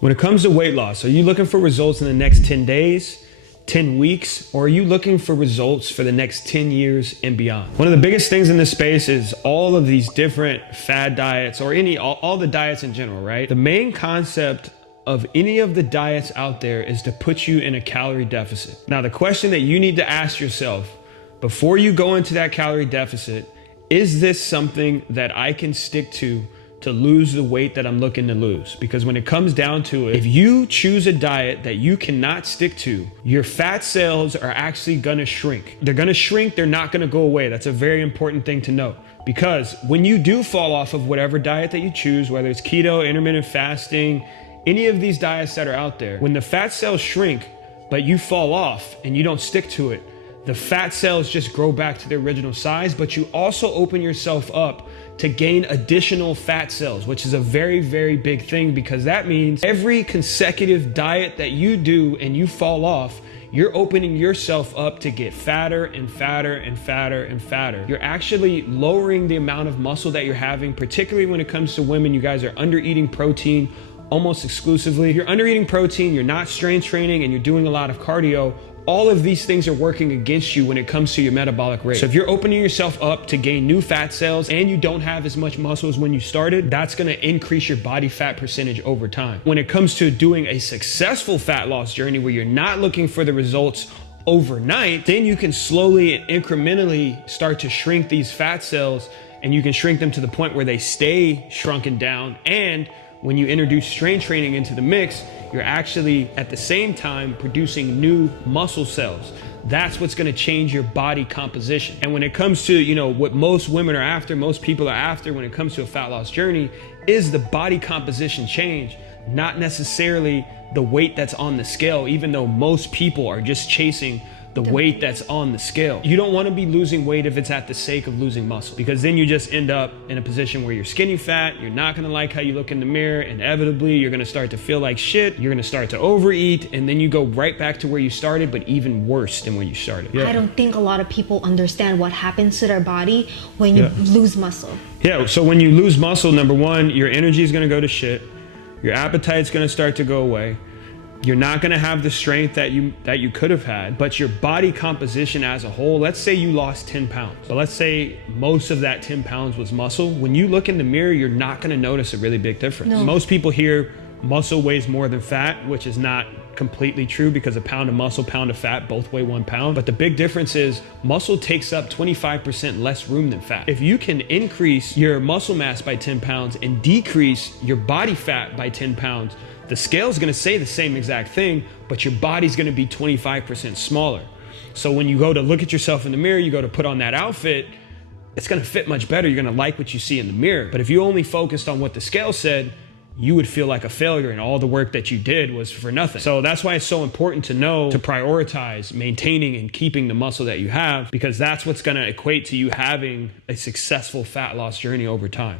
When it comes to weight loss, are you looking for results in the next 10 days, 10 weeks, or are you looking for results for the next 10 years and beyond? One of the biggest things in this space is all of these different fad diets or all the diets in general, right? The main concept of any of the diets out there is to put you in a calorie deficit. Now, the question that you need to ask yourself before you go into that calorie deficit, is this something that I can stick to lose the weight that I'm looking to lose? Because when it comes down to it, if you choose a diet that you cannot stick to, your fat cells are actually gonna shrink. They're gonna shrink, they're not gonna go away. That's a very important thing to know. Because when you do fall off of whatever diet that you choose, whether it's keto, intermittent fasting, any of these diets that are out there, when the fat cells shrink, but you fall off and you don't stick to it, the fat cells just grow back to their original size, but you also open yourself up to gain additional fat cells, which is a very, very big thing, because that means every consecutive diet that you do and you fall off, you're opening yourself up to get fatter and fatter and fatter and fatter. You're actually lowering the amount of muscle that you're having, particularly when it comes to women. You guys are under eating protein almost exclusively. If you're under eating protein, you're not strength training, and you're doing a lot of cardio, all of these things are working against you when it comes to your metabolic rate. So if you're opening yourself up to gain new fat cells and you don't have as much muscle as when you started, that's gonna increase your body fat percentage over time. When it comes to doing a successful fat loss journey where you're not looking for the results overnight, then you can slowly and incrementally start to shrink these fat cells, and you can shrink them to the point where they stay shrunken down. And when you introduce strength training into the mix, you're actually at the same time producing new muscle cells. That's what's gonna change your body composition. And when it comes to, what most women are after, most people are after when it comes to a fat loss journey, is the body composition change, not necessarily the weight that's on the scale, even though most people are just chasing the weight that's on the scale. You don't want to be losing weight if it's at the sake of losing muscle, because then you just end up in a position where you're skinny fat, you're not going to like how you look in the mirror, inevitably you're going to start to feel like shit, you're going to start to overeat, and then you go right back to where you started, but even worse than where you started. I don't think a lot of people understand what happens to their body when you lose muscle. Yeah, so when you lose muscle, number one, your energy is going to go to shit, your appetite's going to start to go away. You're not gonna have the strength that you could have had, but your body composition as a whole, let's say you lost 10 pounds. So let's say most of that 10 pounds was muscle. When you look in the mirror, you're not gonna notice a really big difference. No. Most people hear muscle weighs more than fat, which is not completely true, because a pound of muscle, pound of fat, both weigh 1 pound. But the big difference is muscle takes up 25% less room than fat. If you can increase your muscle mass by 10 pounds and decrease your body fat by 10 pounds, the scale is going to say the same exact thing, but your body's going to be 25% smaller. So when you go to look at yourself in the mirror, you go to put on that outfit, it's going to fit much better. You're going to like what you see in the mirror. But if you only focused on what the scale said, you would feel like a failure, and all the work that you did was for nothing. So that's why it's so important to know to prioritize maintaining and keeping the muscle that you have, because that's what's going to equate to you having a successful fat loss journey over time.